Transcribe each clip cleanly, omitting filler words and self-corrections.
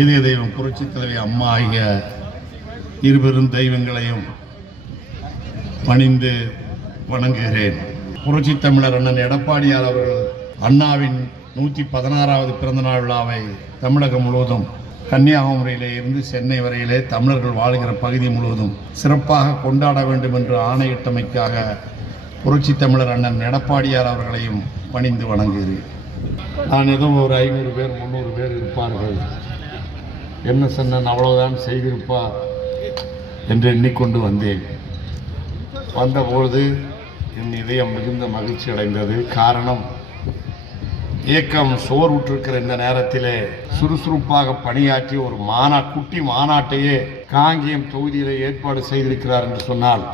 இதய தெய்வம் புரட்சி தலைவி அம்மா ஆகிய இருபெரும் தெய்வங்களையும் பணிந்து வணங்குகிறேன். புரட்சி தமிழர் அண்ணன் எடப்பாடியார் அவர்கள் அண்ணாவின் 116வது பிறந்தநாள் விழாவை தமிழகம் முழுவதும் கன்னியாகுமரியிலே இருந்து சென்னை வரையிலே தமிழர்கள் வாழ்கிற பகுதி முழுவதும் சிறப்பாக கொண்டாட வேண்டும் என்று ஆணையிட்டமைக்காக புரட்சி தமிழர் அண்ணன் எடப்பாடியார் அவர்களையும் பணிந்து வணங்குகிறேன். நான் ஏதோ ஒரு 500 பேர் 300 பேர் இருப்பார்கள், என்ன சொன்னன் அவ்வளவுதான் செய்திருப்பார் என்று எண்ணிக்கொண்டு வந்தேன். வந்தபொழுது என் இதயம் மிகுந்த மகிழ்ச்சி அடைந்தது. காரணம், இயக்கம் சோர்வுற்றிருக்கிற இந்த நேரத்திலே சுறுசுறுப்பாக பணியாற்றி ஒரு குட்டி மாநாட்டையே காங்கேயம் தொகுதியிலே ஏற்பாடு செய்திருக்கிறார் என்று சொன்னால்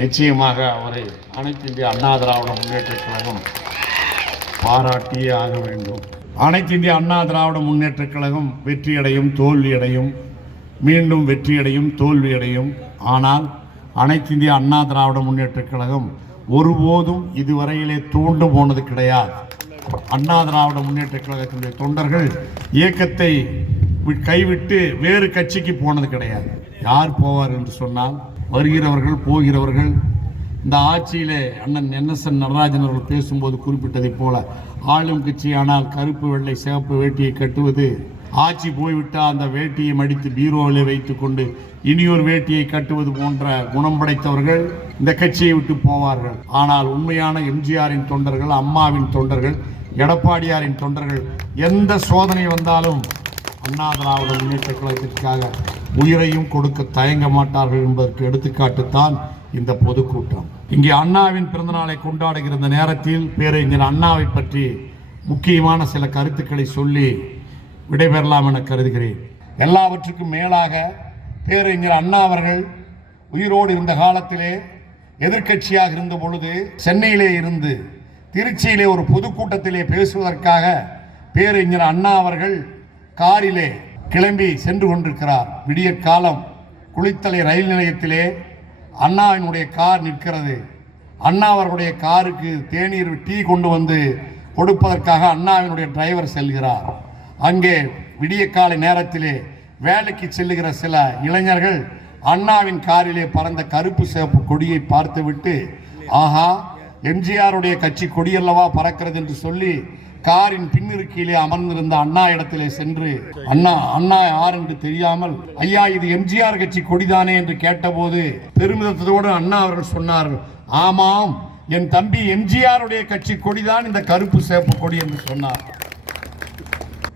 நிச்சயமாக அவரை அனைத்து இந்திய அண்ணா திராவிட முன்னேற்ற கழகம் பாராட்டியே ஆக வேண்டும். அனைத்து இந்திய அண்ணா திராவிட முன்னேற்ற கழகம் வெற்றியடையும், தோல்வியடையும், மீண்டும் வெற்றியடையும், தோல்வியடையும். ஆனால் அனைத்து இந்திய அண்ணா திராவிட முன்னேற்ற கழகம் ஒருபோதும் இதுவரையிலே தூண்டு போனது கிடையாது. அண்ணா திராவிட முன்னேற்ற கழகத்தினுடைய தொண்டர்கள் இயக்கத்தை கைவிட்டு வேறு கட்சிக்கு போனது கிடையாது. யார் போவார் என்று சொன்னால் வருகிறவர்கள் போகிறவர்கள். இந்த ஆட்சியிலே அண்ணன் NSN நடராஜன் அவர்கள் பேசும்போது குறிப்பிட்டதைப் போல ஆளும் கட்சியானால் கருப்பு வெள்ளை சிவப்பு வேட்டியை கட்டுவது, ஆட்சி போய்விட்டால் அந்த வேட்டியை மடித்து பீரோவிலே வைத்துக் கொண்டு இனியொரு வேட்டியை கட்டுவது போன்ற குணம் படைத்தவர்கள் இந்த கட்சியை விட்டு போவார்கள். ஆனால் உண்மையான எம்ஜிஆரின் தொண்டர்கள், அம்மாவின் தொண்டர்கள், எடப்பாடியாரின் தொண்டர்கள் எந்த சோதனை வந்தாலும் அண்ணா திராவிட முன்னேற்ற கழகத்திற்காக உயிரையும் கொடுக்க தயங்க மாட்டார்கள் என்பதற்கு எடுத்துக்காட்டுத்தான் இந்த பொதுக்கூட்டம். இங்கே அண்ணாவின் பிறந்தநாளை கொண்டாடுகிற இந்த நேரத்தில் பேரறிஞர் அண்ணாவை பற்றி முக்கியமான சில கருத்துக்களை சொல்லி விடைபெறலாம் என கருதுகிறேன். எல்லாவற்றுக்கும் மேலாக பேரறிஞர் அண்ணா அவர்கள் உயிரோடு இருந்த காலத்திலே எதிர்க்கட்சியாக இருந்த பொழுது சென்னையிலே இருந்து திருச்சியிலே ஒரு பொதுக்கூட்டத்திலே பேசுவதற்காக பேரறிஞர் அண்ணா அவர்கள் காரிலே கிளம்பி சென்று கொண்டிருக்கிறார். விடிய காலம் குளித்தலை ரயில் நிலையத்திலே அண்ணாவினுடைய கார் நிற்கிறது. அண்ணா அவர்களுடைய காருக்கு தேநீர் டீ கொண்டு வந்து கொடுப்பதற்காக அண்ணாவினுடைய டிரைவர் செல்கிறார். அங்கே விடிய காலை நேரத்திலே வேலைக்கு செல்லுகிற சில இளைஞர்கள் அண்ணாவின் காரிலே பறந்த கருப்பு சிவப்பு கொடியை பார்த்துவிட்டு, ஆஹா எம்ஜிஆருடைய கட்சி கொடியல்லவா பறக்கிறது என்று சொல்லி காரின் பின்னிருக்கையிலே அமர்ந்திருந்த அண்ணா இடத்திலே சென்று அண்ணா யார் என்று தெரியாமல், ஐயா இது எம்ஜிஆர் கட்சி கொடிதானே என்று கேட்டபோது பெருமிதத்தோடு அண்ணா அவர்கள் சொன்னார்கள், ஆமாம் என் தம்பி எம்ஜிஆருடைய கட்சி கொடிதான் இந்த கருப்பு சிவப்பு கொடி என்று சொன்னார்.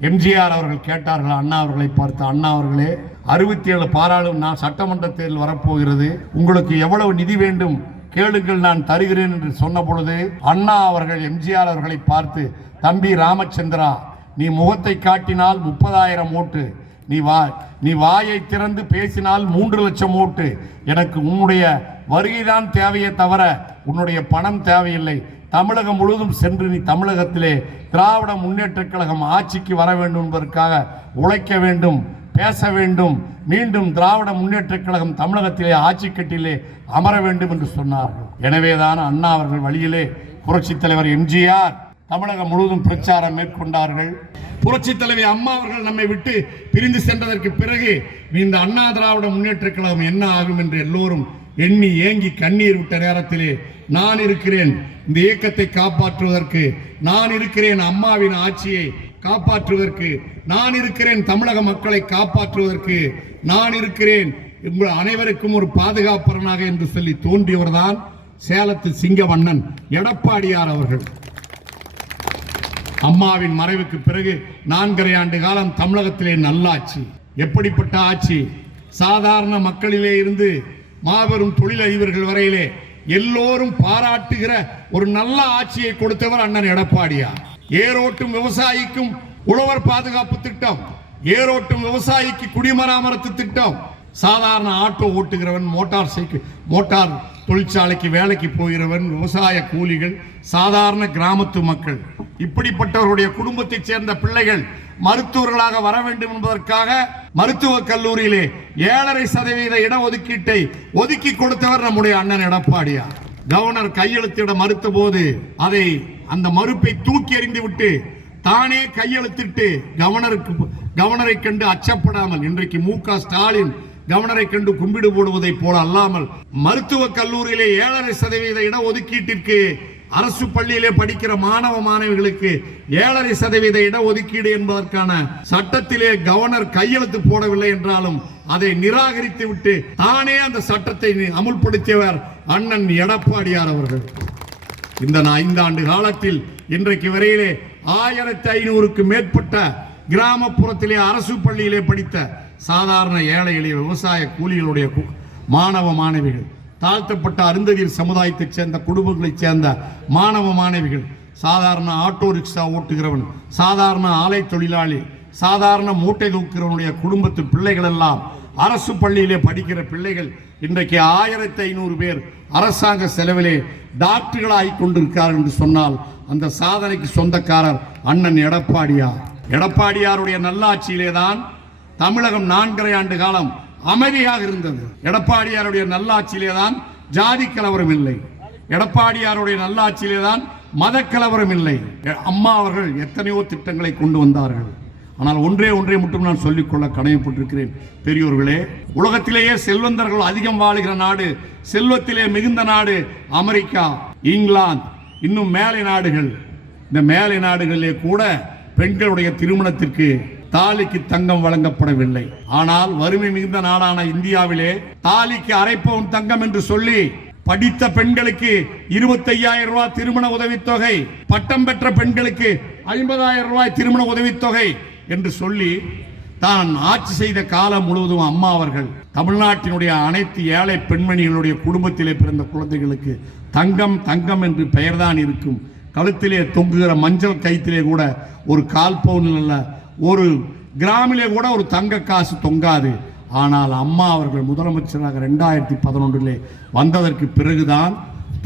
எம்ஜிஆர் அவர்கள் கேட்டார்கள் அண்ணா அவர்களை பார்த்து, அண்ணா அவர்களே 67 பாராளுமன்ற சட்டமன்ற தேர்தல் வரப்போகிறது, உங்களுக்கு எவ்வளவு நிதி வேண்டும் கேளுங்கள் நான் தருகிறேன் என்று சொன்ன பொழுது அண்ணா அவர்கள் எம்ஜிஆர் அவர்களை பார்த்து, தம்பி ராமச்சந்திரா நீ முகத்தை காட்டினால் 30,000 ஓட்டு, நீ வாயை திறந்து பேசினால் 3 லட்சம் ஓட்டு, எனக்கு உன்னுடைய வருகைதான் தேவையே தவிர உன்னுடைய பணம் தேவையில்லை. தமிழகம் முழுவதும் சென்று நீ தமிழகத்திலே திராவிட முன்னேற்ற கழகம் ஆட்சிக்கு வர வேண்டும் என்பதற்காக உழைக்க வேண்டும், பேச வேண்டும், மீண்டும் திராவிட முன்னேற்ற கழகம் தமிழகத்திலே ஆட்சி கட்டிலே அமர வேண்டும் என்று சொன்னார்கள். எனவேதான் அண்ணா அவர்கள் வழியிலே புரட்சி தலைவர் எம்ஜிஆர் தமிழகம் முழுவதும் பிரச்சாரம் மேற்கொண்டார்கள். புரட்சி தலைவி அம்மா அவர்கள் நம்மை விட்டு பிரிந்து சென்றதற்கு பிறகு இந்த அண்ணா திராவிட முன்னேற்ற கழகம் என்ன ஆகும் என்று எல்லோரும் எண்ணி ஏங்கி கண்ணீர் விட்ட நேரத்திலே நான் இருக்கிறேன் இந்த இயக்கத்தை காப்பாற்றுவதற்கு, நான் இருக்கிறேன் அம்மாவின் ஆட்சியை காப்பாற்றுவதற்கு, நான் இருக்கிறேன் தமிழக மக்களை காப்பாற்றுவதற்கு, நான் இருக்கிறேன் உங்கள் அனைவருக்கும் ஒரு பாதுகாப்பரனாக என்று சொல்லி தோன்றியவர்தான் சேலத்து சிங்கமன்னன் எடப்பாடியார் அவர்கள். அம்மாவின் மறைவுக்கு பிறகு 4.5 ஆண்டு காலம் தமிழகத்திலே நல்லாட்சி. எப்படிப்பட்ட ஆட்சி? சாதாரண மக்களிலே இருந்து மாபெரும் தொழிலதிபர்கள் வரையிலே எல்லோரும் பாராட்டுகிற ஒரு நல்ல ஆட்சியை கொடுத்தவர் அண்ணன் எடப்பாடியார். ஏரோட்டும் விவசாயிக்கும் உழவர் பாதுகாப்பு திட்டம், ஏரோட்டும் விவசாயிக்கு குடிமராமத்து திட்டம், சாதாரண ஆட்டோ ஓட்டுகிறவன், மோட்டார் தொழிற்சாலைக்கு வேலைக்கு போகிறவன், விவசாய கூலிகள், சாதாரண கிராமத்து மக்கள், இப்படிப்பட்டவருடைய குடும்பத்தைச் சேர்ந்த பிள்ளைகள் மருத்துவர்களாக வர வேண்டும் என்பதற்காக மருத்துவக் கல்லூரியிலே 7.5% இடஒதுக்கீட்டை ஒதுக்கி கொடுத்தவர் நம்முடைய அண்ணன் எடப்பாடியார். கவர்னர் கையெழுத்திட மறுத்த போது அந்த மறுப்பை தூக்கி எறிந்து விட்டு தானே கையெழுத்திட்டு கவர்னரை கண்டு அச்சப்படாமல், இன்றைக்கு மு.க. ஸ்டாலின் கவர்னரை கண்டு கும்பிடு போடுவதை போல அல்லாமல், மருத்துவக் கல்லூரியிலே 7.5% இட ஒதுக்கீட்டிற்கு அரசு பள்ளியிலே படிக்கிற மாணவ மாணவிகளுக்கு 7.5% இட ஒதுக்கீடு என்பதற்கான சட்டத்திலே கவர்னர் கையெழுத்து போடவில்லை என்றாலும் அதை நிராகரித்து விட்டு தானே அந்த சட்டத்தை அமுல்படுத்தியவர் அண்ணன் எடப்பாடியார் அவர்கள். இந்த 5 ஆண்டு காலத்தில் இன்றைக்கு வரையிலே 1500க்கு மேற்பட்ட கிராமப்புறத்திலே அரசு பள்ளியிலே படித்த சாதாரண ஏழை எளிய விவசாய கூலிகளுடைய மாணவ மாணவிகள், தாழ்த்தப்பட்ட அருந்ததியர் சமுதாயத்தைச் சேர்ந்த குடும்பங்களைச் சேர்ந்த மாணவ மாணவிகள், சாதாரண ஆட்டோ ரிக்ஷா ஓட்டுகிறவன், சாதாரண ஆலை தொழிலாளி, சாதாரண மூட்டை தூக்குகிறவனுடைய குடும்பத்து பிள்ளைகள் எல்லாம் அரசு பள்ளியிலே படிக்கிற பிள்ளைகள் இன்றைக்கு 1500 பேர் அரசாங்க செலவிலே டாக்டர்களாகி கொண்டிருக்கிறார்கள் என்று சொன்னால் அந்த சாதனைக்கு சொந்தக்காரர் அண்ணன் எடப்பாடியார். எடப்பாடியாருடைய நல்லாட்சியிலே தான் தமிழகம் 4.5 ஆண்டு காலம் அமைதியாக இருந்தது. எடப்பாடியாருடைய நல்லாட்சியிலே தான் ஜாதி கலவரம் இல்லை. எடப்பாடியாருடைய நல்லாட்சியிலே தான் மத கலவரம் இல்லை. அம்மா அவர்கள் எத்தனையோ திட்டங்களை கொண்டு வந்தார்கள். ஆனால் ஒன்றே மட்டும் நான் சொல்லிக்கொள்ள கடமைப்பட்டிருக்கிறேன். பெரியோர்களே, உலகத்திலேயே செல்வந்தர்கள் அதிகம் வாழுகிற நாடு, செல்வத்திலே மிகுந்த நாடு அமெரிக்கா, இங்கிலாந்து, இன்னும் மேலை நாடுகள். இந்த மேலை நாடுகளிலே கூட பெண்களுடைய திருமணத்திற்கு தாலிக்கு தங்கம் வழங்கப்படவில்லை. ஆனால் வறுமை மிகுந்த நாடான இந்தியாவிலே தாலிக்கு அரை பவுன் தங்கம் என்று சொல்லி படித்த பெண்களுக்கு 25,000 ரூபாய் திருமண உதவித்தொகை, பட்டம் பெற்ற பெண்களுக்கு 50,000 ரூபாய் திருமண உதவித்தொகை என்று சொல்லி தான் ஆட்சி செய்த காலம் முழுவதும் அம்மா அவர்கள் தமிழ்நாட்டினுடைய அனைத்து ஏழை பெண்மணிகளுடைய குடும்பத்திலே பிறந்த குழந்தைகளுக்கு தங்கம் தங்கம் என்று பெயர்தான் இருக்கும். கழுத்திலே தொங்குகிற மஞ்சள் கயிற்றிலே கூட ஒரு 1/4 பவுன் அல்ல, ஒரு கிராமிலே கூட ஒரு தங்க காசு தொங்காது. ஆனால் அம்மா அவர்கள் முதலமைச்சராக 2011 வந்ததற்கு பிறகுதான்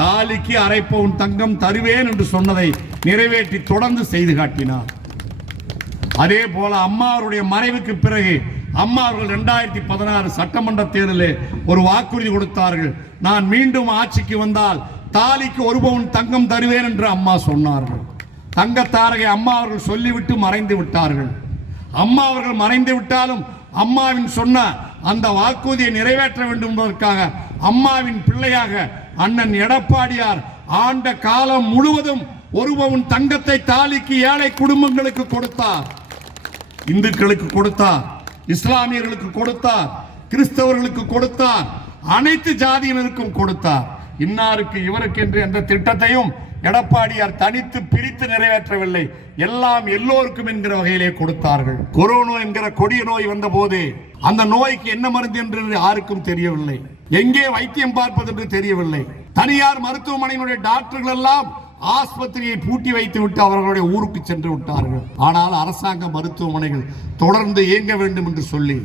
தாலிக்கு அரை பவுன் தங்கம் தருவேன் என்று சொன்னதை நிறைவேற்றி தொடர்ந்து செய்து காட்டினார். அதே போல அம்மா அவருடைய மறைவுக்கு பிறகு அம்மா அவர்கள் 2016 சட்டமன்ற தேர்தலில் ஒரு வாக்குறுதி கொடுத்தார்கள். நான் மீண்டும் ஆட்சிக்கு வந்தால் தாலிக்கு 1 பவுன் தங்கம் தருவேன் என்று அம்மா சொன்னார்கள். தங்கத்தாரகை அம்மா அவர்கள் சொல்லிவிட்டு மறைந்து விட்டார்கள். அம்மா அவர்கள் மறைந்து விட்டாலும் அம்மாவின் சொன்ன அந்த வாக்குறுதியை நிறைவேற்ற வேண்டும் என்பதற்காக அம்மாவின் பிள்ளையாக அண்ணன் எடப்பாடியார் ஆண்ட காலம் முழுவதும் 1 பவுன் தங்கத்தை தாலிக்கு ஏழை குடும்பங்களுக்கு கொடுத்தார். இந்துக்களுக்கு கொடுத்தார், இஸ்லாமியர்களுக்கு கொடுத்தார், கிறிஸ்தவர்களுக்கு கொடுத்தார், அனைத்து ஜாதியினருக்கும் கொடுத்தார். இன்னாருக்கு இவருக்கு என்று எந்த திட்டத்தையும் எடப்பாடியார் தனித்து பிரித்து நிறைவேற்றவில்லை. எல்லாம் எல்லோருக்கும் என்கிற வகையிலே கொடுத்தார்கள். கொரோனா என்கிற கொடிய நோய் வந்த போது அந்த நோய்க்கு என்ன மருந்து என்று யாருக்கும் தெரியவில்லை, எங்கே வைத்தியம் பார்ப்பது என்று தெரியவில்லை. தனியார் மருத்துவமனையினுடைய டாக்டர்கள் எல்லாம் ஆஸ்பத்திரியை பூட்டி வைத்து விட்டு அவர்களுடைய ஊருக்கு சென்று விட்டார்கள். ஆனால் அரசாங்க மருத்துவமனைகள் தொடர்ந்து இயங்க வேண்டும் என்று சொல்லி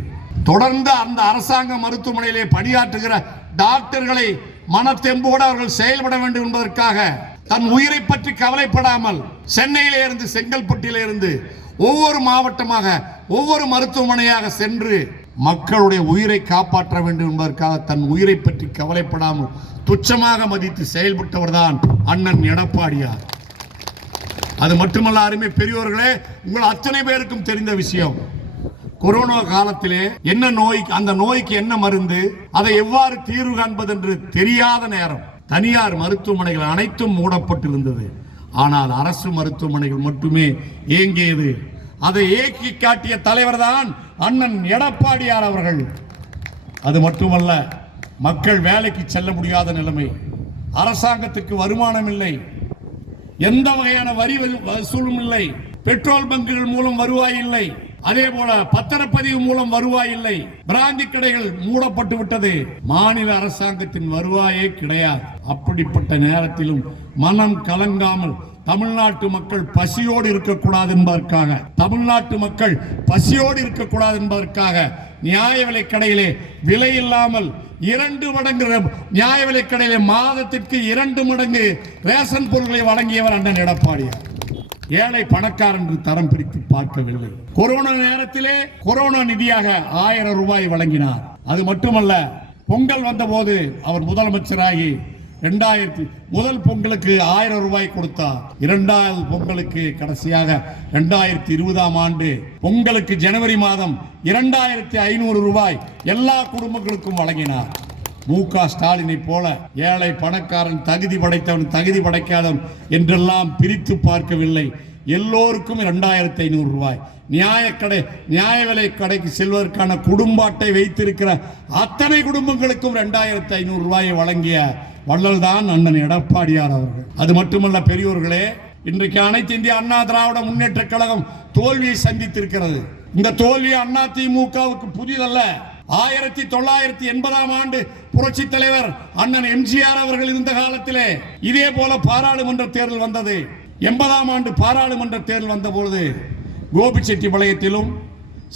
தொடர்ந்து அந்த அரசாங்க மருத்துவமனையிலே பணியாற்றுகிற டாக்டர்களை மனத்தெம்போடு அவர்கள் செயல்பட வேண்டும் என்பதற்காக தன் உயிரை பற்றி கவலைப்படாமல் சென்னையிலே இருந்து செங்கல்பட்டிலே இருந்து ஒவ்வொரு மாவட்டமாக ஒவ்வொரு மருத்துவமனையாக சென்று மக்களுடைய உயிரை காப்பாற்ற வேண்டும் என்பதற்காக தன் உயிரை பற்றி கவலைப்படாமல் துச்சமாக மதித்து செயல்பட்டவர் தான் அண்ணன் எடப்பாடியார். அது மட்டுமல்ல அருமை பெரியோர்களே, உங்கள் அத்தனை பேருக்கும் தெரிந்த விஷயம், கொரோனா காலத்திலே என்ன நோய், அந்த நோய்க்கு என்ன மருந்து, அதை எவ்வாறு தீர்வு காண்பது என்று தெரியாத நேரம் தனியார் மருத்துவமனைகள் அனைத்தும் மூடப்பட்டிருந்தது. ஆனால் அரசு மருத்துவமனைகள் மட்டுமே இயங்கியது. அதை இயக்கி காட்டிய தலைவர் தான் அண்ணன் எடப்பாடியார் அவர்கள். அது மட்டுமல்ல, மக்கள் வேலைக்கு செல்ல முடியாத நிலைமை, அரசாங்கத்துக்கு வருமானம் இல்லை, எந்த வகையான வரி வசூலும் இல்லை, பெட்ரோல் பங்குகள் மூலம் வருவாய் இல்லை, அதே போல பத்திரப்பதிவு மூலம் வருவாய் இல்லை, பிராந்தி கடைகள் மூடப்பட்டு விட்டது, மாநில அரசாங்கத்தின் வருவாயே கிடையாது. அப்படிப்பட்ட நேரத்திலும் மனம் கலங்காமல் தமிழ்நாட்டு மக்கள் பசியோடு இருக்கக்கூடாது என்பதற்காக, தமிழ்நாட்டு மக்கள் பசியோடு இருக்கக்கூடாது என்பதற்காக நியாய விலை கடையிலே விலை இல்லாமல் 2 மடங்கு நியாய விலை கடையிலே மாதத்திற்கு 2 மடங்கு ரேஷன் பொருட்களை வழங்கியவர் அண்ணன் எடப்பாடியார். ஏழை பணக்காரன் என்று தரம் பிரித்து பார்க்கவில்லை. கொரோனா நேரத்திலே கொரோனா நிதியாக 1000 ரூபாய் வழங்கினார். அது மட்டுமல்ல, பொங்கல் வந்த போது அவர் முதலமைச்சராகி முதல் பொங்கலுக்கு 1000 ரூபாய் கொடுத்தார். இரண்டாவது பொங்கலுக்கு கடைசியாக 2020ஆம் ஆண்டு பொங்கலுக்கு ஜனவரி மாதம் 2500 ரூபாய் எல்லா குடும்பங்களுக்கும் வழங்கினார். மு.க. ஸ்டாலினை போல ஏழை பணக்காரன், தகுதி படைத்தவன், தகுதி படைக்காதவன் என்றெல்லாம் பிரித்து பார்க்கவில்லை. எல்லோருக்கும் 2500 ரூபாய். நியாய விலை கடைக்கு செல்வதற்கான குடும்ப அட்டை வைத்திருக்கிற அத்தனை குடும்பங்களுக்கும் 2500 ரூபாயை வழங்கிய வள்ளல் தான் அண்ணன் எடப்பாடியார் அவர்கள். அது மட்டுமல்ல பெரியோர்களே, இன்றைக்கு அனைத்து இந்திய அண்ணா திராவிட முன்னேற்ற கழகம் தோல்வியை சந்தித்திருக்கிறது. இந்த தோல்வி அதிமுகவுக்கு புதிதல்ல. 1980ஆம் ஆண்டு புரட்சி தலைவர் அண்ணன் எம்ஜிஆர் அவர்கள் இருந்த காலத்திலே இதே போல பாராளுமன்ற தேர்தல் வந்தது. 80ஆம் ஆண்டு பாராளுமன்ற தேர்தல் வந்த பொழுது கோபிச்செட்டிப்பாளையத்திலும்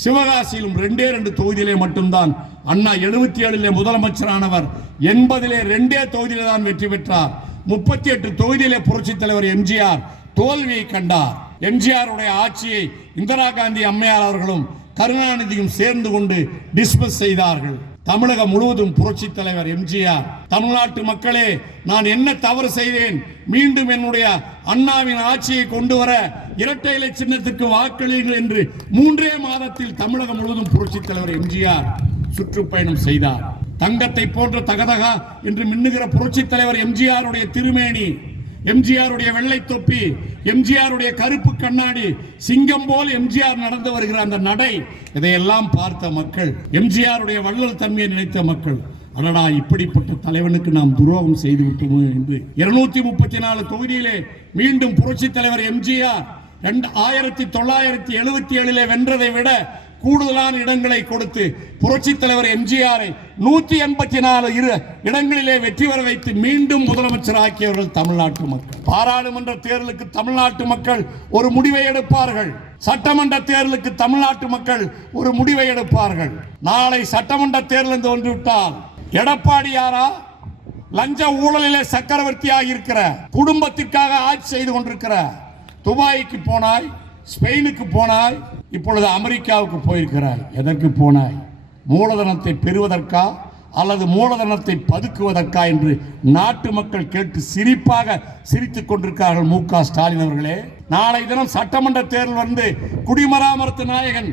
சிவகாசியிலும் 2 தொகுதியிலே மட்டும்தான் அண்ணா 77லே முதலமைச்சரானவர். 80லே 2 தொகுதியிலே தான் வெற்றி பெற்றார். 38 தொகுதியிலே புரட்சி தலைவர் எம்ஜிஆர் தோல்வியை கண்டார். எம்ஜிஆருடைய ஆட்சியை இந்திரா காந்தி அம்மையார் அவர்களும் கருணாநிதியும் சேர்ந்து கொண்டு டிஸ்மிஸ் செய்தார்கள். தமிழகம் முழுவதும் புரட்சி தலைவர் எம்ஜிஆர், தமிழ்நாட்டு மக்களே, நான் என்ன தவறு செய்தேன், மீண்டும் என்னுடைய அண்ணாவின் ஆட்சியை கொண்டு வர இரட்டை இலை சின்னத்திற்கு வாக்களியுங்கள் என்று 3 மாதத்தில் தமிழகம் முழுவதும் புரட்சி தலைவர் எம்ஜிஆர் சுற்றுப்பயணம் செய்தார். தங்கத்தை போன்ற தகதகா என்று மின்னுகிற புரட்சி தலைவர் எம்ஜிஆருடைய திருமேனி, எம்ஜிஆருடைய வெள்ளை தொப்பி, எம்ஜிஆருடைய கருப்பு கண்ணாடி, சிங்கம் போல் எம்ஜிஆர் நடந்து வருகிற அந்த நடை, இதையெல்லாம் பார்த்த மக்கள், எம்ஜிஆருடைய வள்ளல் தன்மையை நினைத்த மக்கள், அடடா இப்படிப்பட்ட தலைவனுக்கு நாம் துரோகம் செய்து விட்டோமோ என்று 234 தொகுதியிலே மீண்டும் புரட்சி தலைவர் எம்ஜிஆர் 1977 வென்றதை விட கூடுதலான இடங்களை கொடுத்து புரட்சி தலைவர் எம்ஜிஆரை 184 இடங்களிலே வெற்றி பெற வைத்து மீண்டும் முதலமைச்சர் ஆக்கியவர்கள் தமிழ்நாட்டு மக்கள். பாராளுமன்ற தேர்தலுக்கு தமிழ்நாட்டு மக்கள் ஒரு முடிவை எடுப்பார்கள். சட்டமன்ற தேர்தலுக்கு தமிழ்நாட்டு மக்கள் ஒரு முடிவை எடுப்பார்கள். நாளை சட்டமன்ற தேர்தல் தோன்றிவிட்டால் எடப்பாடியாரா லஞ்ச ஊழலிலே சக்கரவர்த்தியாக இருக்கிற, குடும்பத்திற்காக ஆட்சி செய்து கொண்டிருக்கிற, துபாய்க்கு போனாய், ஸ்பெயினுக்கு போனாய், இப்பொழுது அமெரிக்காவுக்கு போயிருக்கிறாய். எதற்கு போனாய்? மூலதனத்தை பெறுவதற்கா அல்லது மூலதனத்தை பதுக்குவதற்கா என்று நாட்டு மக்கள் கேட்டு சிரிப்பாக சிரித்துக் கொண்டிருக்கிறார்கள். மு.க. ஸ்டாலின் அவர்களே, நாளை தினம் சட்டமன்ற தேர்தல் வந்து குடிமராமத்து நாயகன்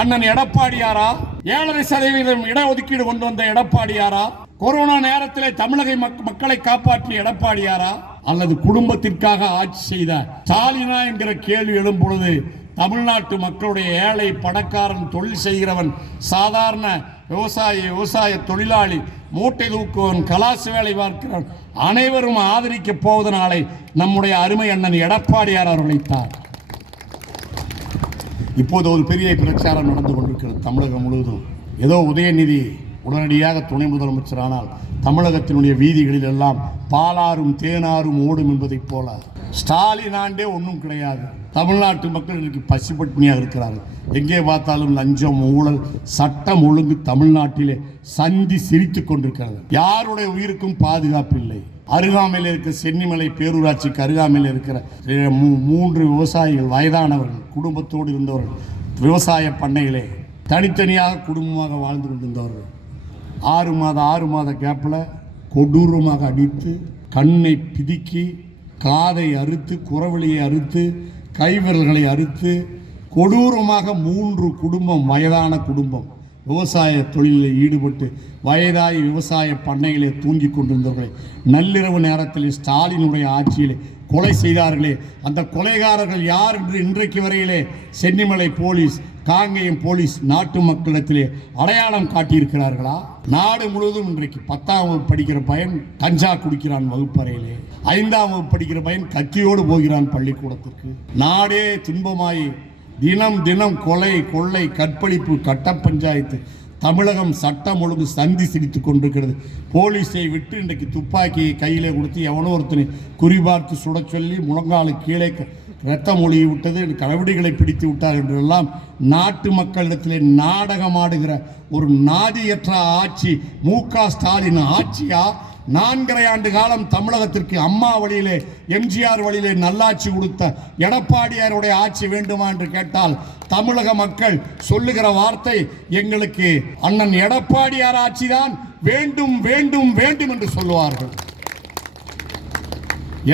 அண்ணன் எடப்பாடியாரா, 7.5% இடஒதுக்கீடு கொண்டு வந்த எடப்பாடியாரா, கொரோனா நேரத்திலே தமிழக மக்களை காப்பாற்றிய எடப்பாடியாரா, அல்லது குடும்பத்திற்காக ஆட்சி செய்த ஸ்டாலினா என்கிற கேள்வி எழும் பொழுது தமிழ்நாட்டு மக்களுடைய ஏழை பணக்காரன், தொழில் செய்கிறவன், சாதாரண விவசாய தொழிலாளி, மூட்டை தூக்குவன், கலாசு வேலை பார்க்கிறவன் அனைவரும் ஆதரிக்க போவதனாலே நம்முடைய அருமை அண்ணன் எடப்பாடியார் அவர்களைத்தான். இப்போது ஒரு பெரிய பிரச்சாரம் நடந்து கொண்டிருக்கிறது தமிழகம் முழுவதும். ஏதோ உதயநிதி உடனடியாக துணை முதலமைச்சரானால் தமிழகத்தினுடைய வீதிகளில் எல்லாம் பாலாறும் தேனாரும் ஓடும் என்பதைப் போல ஸ்டாலின் ஆண்டே ஒன்றும் கிடையாது. தமிழ்நாட்டு மக்கள் இன்றைக்கு பசிப்பட்டினியாக இருக்கிறார்கள். எங்கே பார்த்தாலும் லஞ்சம், ஊழல், சட்டம் ஒழுங்கு தமிழ்நாட்டிலே சந்தி சிரித்துக் கொண்டிருக்கிறது. யாருடைய உயிருக்கும் பாதுகாப்பு இல்லை. அருகாமையில் இருக்கிற சென்னிமலை பேரூராட்சிக்கு அருகாமையில் இருக்கிற 3 விவசாயிகள், வயதானவர்கள், குடும்பத்தோடு இருந்தவர்கள், விவசாய பண்ணைகளே தனித்தனியாக குடும்பமாக வாழ்ந்து கொண்டிருந்தவர்கள் 6 மாத கேப்பில் கொடூரமாக அடித்து, கண்ணை பிதுக்கி, காதை அறுத்து, குறவழியை அறுத்து, கைவிரல்களை அறுத்து, கொடூரமாக 3 குடும்பம், வயதான குடும்பம், விவசாய தொழிலில் ஈடுபட்டு வயதாய் விவசாய பண்ணைகளை தூங்கி கொண்டிருந்தவர்களை நள்ளிரவு நேரத்தில் ஸ்டாலினுடைய ஆட்சியில் கொலை செய்தார்களே, அந்த கொலைகாரர்கள் யார் என்று இன்றைக்கு வரையிலே சென்னிமலை போலீஸ், காங்கேயம் போலீஸ் நாட்டு மக்களிடத்திலே அடையாளம் காட்டியிருக்கிறார்களா? நாடு முழுவதும் இன்றைக்கு 10ஆம் வகுப்பு படிக்கிற பையன் கஞ்சா குடிக்கிறான் வகுப்பறையிலே, 5ஆம் வகுப்பு படிக்கிற பையன் கத்தியோடு போகிறான் பள்ளிக்கூடத்திற்கு. நாடே துன்பமாயி தினம் தினம் கொலை, கொள்ளை, கற்பழிப்பு, கட்ட பஞ்சாயத்து, தமிழகம் சட்டம் ஒழுங்கு சந்தி சிரித்துக் கொண்டிருக்கிறது. போலீஸை விட்டு இன்றைக்கு துப்பாக்கியை கையிலே கொடுத்து எவனோ ஒருத்தனை குறிபார்த்து சுட சொல்லி முழங்காலு கீழே இரத்தம் ஒழுகி விட்டது, கரவடிகளை பிடித்து விட்டார் என்றெல்லாம் நாட்டு மக்களிடத்திலே நாடகமாடுகிற ஒரு நாதியற்ற ஆட்சி மு.க. ஸ்டாலின் ஆட்சியா? 4.5 ஆண்டு காலம் தமிழகத்திற்கு அம்மா வழியிலே, எம்ஜிஆர் வழியிலே நல்லாட்சி கொடுத்த எடப்பாடியாருடைய ஆட்சி வேண்டுமா என்று கேட்டால் தமிழக மக்கள் சொல்லுகிற வார்த்தை, எங்களுக்கு அண்ணன் எடப்பாடியார் ஆட்சிதான் வேண்டும் வேண்டும் வேண்டும் என்று சொல்லுவார்கள்.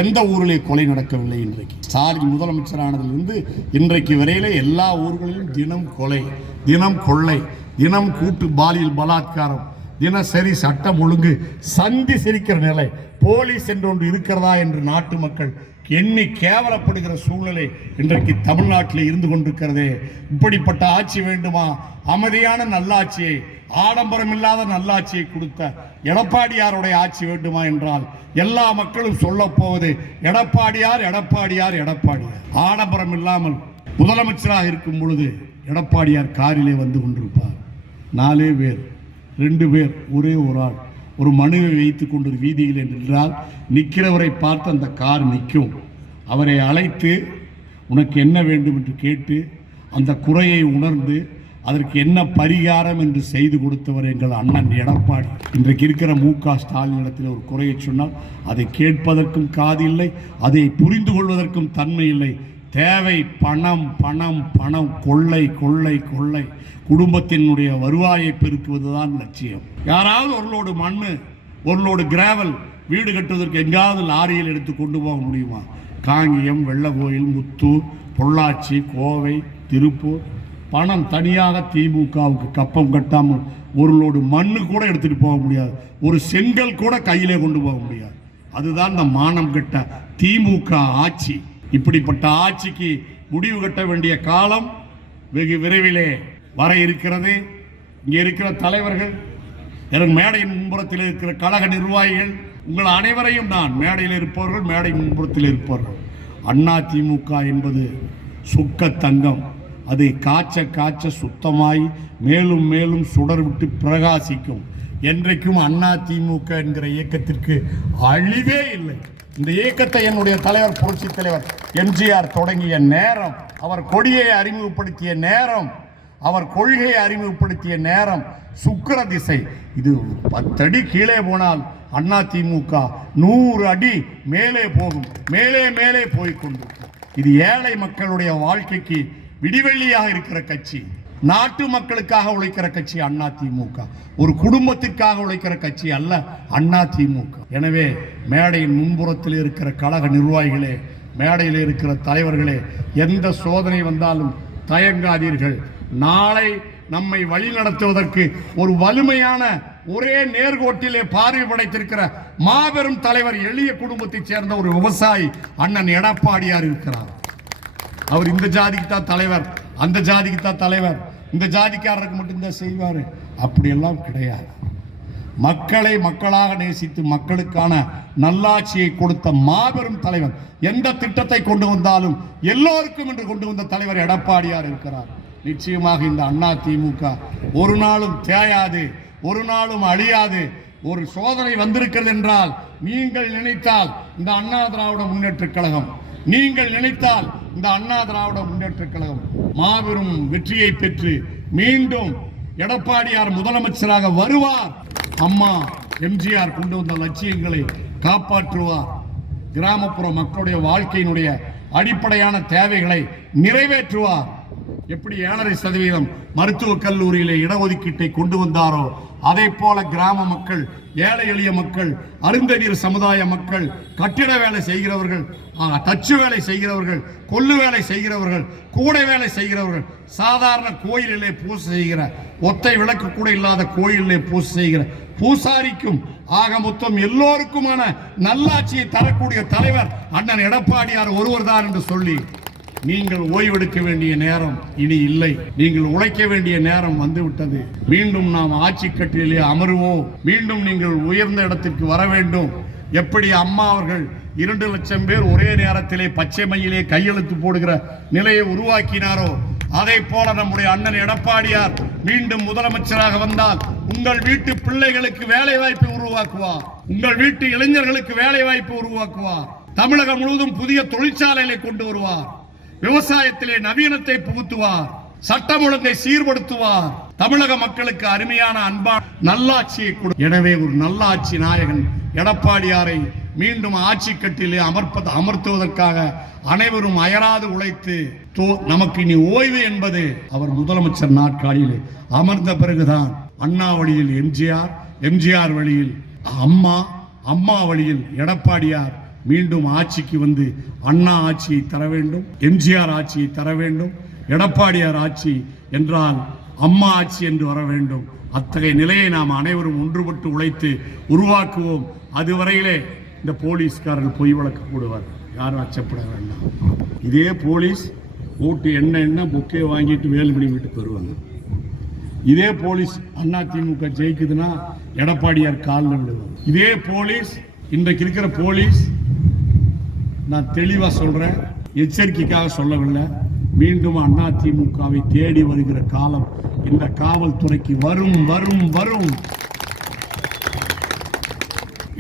எந்த ஊரிலே கொலை நடக்கவில்லை? இன்றைக்கு ஸ்டாலின் முதலமைச்சரானதிலிருந்து இன்றைக்கு வரையிலே எல்லா ஊர்களிலும் தினம் கொலை, தினம் கொள்ளை, தினம் கூட்டு பாலியல் பலாத்காரம், தினசரி சட்டம் ஒழுங்கு சந்தி சிரிக்கிற நிலை, போலீஸ் என்று ஒன்று இருக்கிறதா என்று நாட்டு மக்கள் எண்ணி கேவலப்படுகிற சூழ்நிலை இன்றைக்கு தமிழ்நாட்டில் இருந்து கொண்டிருக்கிறதே. இப்படிப்பட்ட ஆட்சி வேண்டுமா? அமைதியான நல்லாட்சியை, ஆடம்பரம் இல்லாத நல்லாட்சியை கொடுத்த எடப்பாடியாருடைய ஆட்சி வேண்டுமா என்றால் எல்லா மக்களும் சொல்ல போவது எடப்பாடியார், எடப்பாடியார், எடப்பாடியார். ஆடம்பரம் இல்லாமல் முதலமைச்சராக இருக்கும் பொழுது எடப்பாடியார் காரிலே வந்து கொண்டிருப்பார். 4 பேர், 2 பேர், ஒரே ஒரு ஆள் ஒரு மனுவை வைத்துக் கொண்டு வீதியில் என்றால் நிற்கிறவரை பார்த்து அந்த கார் நிற்கும். அவரை அழைத்து உனக்கு என்ன வேண்டும் என்று கேட்டு அந்த குறையை உணர்ந்து அதற்கு என்ன பரிகாரம் என்று செய்து கொடுத்தவர் எங்கள் அண்ணன் எடப்பாடி. இன்றைக்கு இருக்கிற மு.க. ஸ்டாலின் இடத்தில் ஒரு குறையை சொன்னால் அதை கேட்பதற்கும் காது இல்லை, அதை புரிந்து கொள்வதற்கும் தன்மை இல்லை. தேவை பணம், பணம், பணம், கொள்ளை, கொள்ளை, கொள்ளை. குடும்பத்தினுடைய வருவாயை பெருக்குவதுதான் லட்சியம். யாராவது ஒரு லோடு மண்ணு, ஒரு லோடு கிராவல் வீடு கட்டுவதற்கு எங்காவது லாரியில் எடுத்து கொண்டு போக முடியுமா? காங்கியம், வெள்ளக்கோயில், முத்தூர், பொள்ளாச்சி, கோவை, திருப்பூர். பணம் தனியாக திமுகவுக்கு கப்பம் கட்டாமல் ஒரு லோடு மண்ணு கூட எடுத்துட்டு போக முடியாது, ஒரு செங்கல் கூட கையிலே கொண்டு போக முடியாது. அதுதான் இந்த மானம் கட்ட திமுக ஆட்சி. இப்படிப்பட்ட ஆட்சிக்கு முடிவு கட்ட வேண்டிய காலம் வெகு விரைவிலே வர இருக்கிறது. இங்கே இருக்கிற தலைவர்கள், எனக்கு மேடையின் முன்புறத்தில் இருக்கிற கழக நிர்வாகிகள், உங்கள் அனைவரையும் நான், மேடையில் இருப்பவர்கள், மேடை முன்புறத்தில் இருப்பவர்கள், அதிமுக என்பது சுக்க தங்கம். அதை காய்ச்ச காய்ச்ச சுத்தமாய் மேலும் மேலும் சுடர் விட்டு பிரகாசிக்கும். என்றைக்கும் அதிமுக என்கிற இயக்கத்திற்கு அழிவே இல்லை. இந்த இயக்கத்தை என்னுடைய தலைவர், புரட்சி தலைவர் எம்ஜிஆர் தொடங்கிய நேரம், அவர் கொடியை அறிமுகப்படுத்திய நேரம், அவர் கொள்கையை அறிமுகப்படுத்திய நேரம் சுக்கிர திசை. இது 10 அடி கீழே போனால் அதிமுக 100 அடி மேலே போகும், மேலே மேலே போய்கொண்டு. இது ஏழை மக்களுடைய வாழ்க்கைக்கு விடிவெள்ளியாக இருக்கிற கட்சி, நாட்டு மக்களுக்காக உழைக்கிற கட்சி அதிமுக. ஒரு குடும்பத்திற்காக உழைக்கிற கட்சி அல்ல அதிமுக. எனவே மேடையின் முன்புறத்தில் இருக்கிற கழக நிர்வாகிகளே, மேடையில் இருக்கிற தலைவர்களே, எந்த சோதனை வந்தாலும் தயங்காதீர்கள். நாளை நம்மை வழி நடத்துவதற்கு ஒரு வலிமையான, ஒரே நேர்கோட்டிலே பார்வை படைத்திருக்கிற மாபெரும் தலைவர், எளிய குடும்பத்தைச் சேர்ந்த ஒரு விவசாயி அண்ணன் எடப்பாடியார் இருக்கிறார். அவர் இந்த ஜாதிக்கு தான் தலைவர், அந்த ஜாதிக்கு தான் தலைவர், இந்த ஜாதிக்காரருக்கு மட்டும்தான் செய்வார், அப்படியெல்லாம் கிடையாது. மக்களை மக்களாக நேசித்து மக்களுக்கான நல்லாட்சியை கொடுத்த மாபெரும் தலைவர். எந்த திட்டத்தை கொண்டு வந்தாலும் எல்லோருக்கும் என்று கொண்டு வந்த தலைவர் எடப்பாடியார் இருக்கிறார். நிச்சயமாக இந்த அதிமுக ஒரு நாளும் தேயாது, ஒரு நாளும் அழியாது. ஒரு சோதனை வந்திருக்கிறது என்றால் நீங்கள் நினைத்தால் இந்த அண்ணா திராவிட முன்னேற்ற கழகம், நீங்கள் நினைத்தால் இந்த அண்ணா திராவிட முன்னேற்ற கழகம் மாபெரும் வெற்றியை பெற்று மீண்டும் எடப்பாடியார் முதலமைச்சராக வருவார். அம்மா எம்ஜிஆர் கொண்டு வந்த லட்சியங்களை காப்பாற்றுவார். கிராமப்புற மக்களுடைய வாழ்க்கையினுடைய அடிப்படையான தேவைகளை நிறைவேற்றுவார். எப்படி 7.5% மருத்துவக் கல்லூரியிலே இடஒதுக்கீட்டை கொண்டு வந்தாரோ அதே போல கிராம மக்கள், ஏழை எளிய மக்கள், அருந்ததியர் சமுதாய மக்கள், கட்டிட வேலை செய்கிறவர்கள், தச்சு வேலை செய்கிறவர்கள், கொல்லு வேலை செய்கிறவர்கள், கூடை வேலை செய்கிறவர்கள், சாதாரண கோயிலிலே பூசை செய்கிற, ஒத்தை விளக்கு கூட இல்லாத கோயிலிலே பூசை செய்கிற பூசாரிக்கும், ஆக மொத்தம் எல்லோருக்குமான நல்லாட்சியை தரக்கூடிய தலைவர் அண்ணன் எடப்பாடியார் ஒருவர் தான் என்று சொல்லி, நீங்கள் ஓய்வெடுக்க வேண்டிய நேரம் இனி இல்லை. நீங்கள் உழைக்க வேண்டிய நேரம் வந்துவிட்டது. மீண்டும் நாம் ஆட்சி கட்டிலே அமருவோம். மீண்டும் நீங்கள் உயர்ந்த இடத்திற்கு வர வேண்டும். எப்படி அம்மா அவர்கள் 2 லட்சம் பேர் ஒரே நேரத்திலே பச்சை மையிலே கையெழுத்து போடுகிற நிலையை உருவாக்கினாரோ அதே போல நம்முடைய அண்ணன் எடப்பாடியார் மீண்டும் முதலமைச்சராக வந்தால் உங்கள் வீட்டு பிள்ளைகளுக்கு வேலை வாய்ப்பை உருவாக்குவார். உங்கள் வீட்டு இளைஞர்களுக்கு வேலை வாய்ப்பு உருவாக்குவார். தமிழகம் முழுவதும் புதிய தொழிற்சாலைகளை கொண்டு வருவார். விவசாயத்திலே நவீனத்தை புகுத்துவார். சட்டம் ஒழுங்கை சீர்படுத்துவார். தமிழக மக்களுக்கு அருமையான அன்பான நல்லாட்சியை கொடு. எனவே ஒரு நல்லாட்சி நாயகன் எடப்பாடியாரை மீண்டும் ஆட்சி கட்டிலே அமர்த்துவதற்காக அனைவரும் அயராது உழைத்து, நமக்கு இனி ஓய்வு என்பது அவர் முதலமைச்சர் நாற்காலியில் அமர்ந்த பிறகுதான். அண்ணா வழியில் எம்ஜிஆர், எம்ஜிஆர் வழியில் அம்மா, அம்மா வழியில் எடப்பாடியார் மீண்டும் ஆட்சிக்கு வந்து அண்ணா ஆட்சியை தர வேண்டும், எம்ஜிஆர் ஆட்சியை தர வேண்டும். எடப்பாடியார் ஆட்சி என்றால் அம்மா ஆட்சி என்று வர வேண்டும். அத்தகைய நிலையை நாம் அனைவரும் ஒன்றுபட்டு உழைத்து உருவாக்குவோம். அதுவரையிலே இந்த போலீஸ்காரர்கள் பொய் வழக்கு போடுவார், யாரும் அச்சப்பட வேண்டாம். இதே போலீஸ் ஓட்டு என்ன பொக்கே வாங்கிட்டு வேலுமணி வீட்டுக்கு வருவாங்க. இதே போலீஸ் அதிமுக ஜெயிக்குதுன்னா எடப்பாடியார் காலில் விடுவாங்க. இதே போலீஸ் இன்றைக்கு இருக்கிற போலீஸ், நான் தெளிவாக சொல்றேன், எச்சரிக்கைக்காக சொல்லவில்லை, மீண்டும் அதிமுகவை தேடி வருகிற காலம் இந்த காவல்துறைக்கு வரும் வரும் வரும்.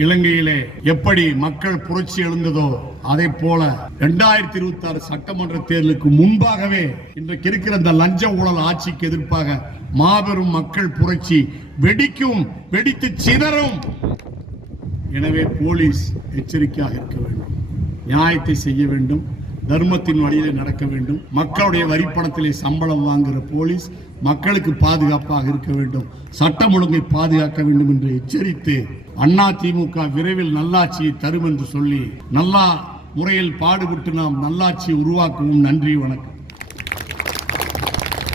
இலங்கையிலே எப்படி மக்கள் புரட்சி எழுந்ததோ அதை போல 2026 சட்டமன்ற தேர்தலுக்கு முன்பாகவே இன்றைக்கு இருக்கிற இந்த லஞ்ச ஊழல் ஆட்சிக்கு எதிர்ப்பாக மாபெரும் மக்கள் புரட்சி வெடிக்கும், வெடித்து சிதறும். எனவே போலீஸ் எச்சரிக்கையாக இருக்க வேண்டும், நியாயத்தை செய்ய வேண்டும், தர்மத்தின் வழியிலே நடக்க வேண்டும். மக்களுடைய வரிப்பணத்திலே சம்பளம் வாங்குகிற போலீஸ் மக்களுக்கு பாதுகாப்பாக இருக்க வேண்டும், சட்டம் ஒழுங்கை பாதுகாக்க வேண்டும் என்று எச்சரித்து அதிமுக விரைவில் நல்லாட்சியை தரும் என்று சொல்லி நல்ல முறையில் பாடுபட்டு நாம் நல்லாட்சியை உருவாக்குவோம். நன்றி, வணக்கம்.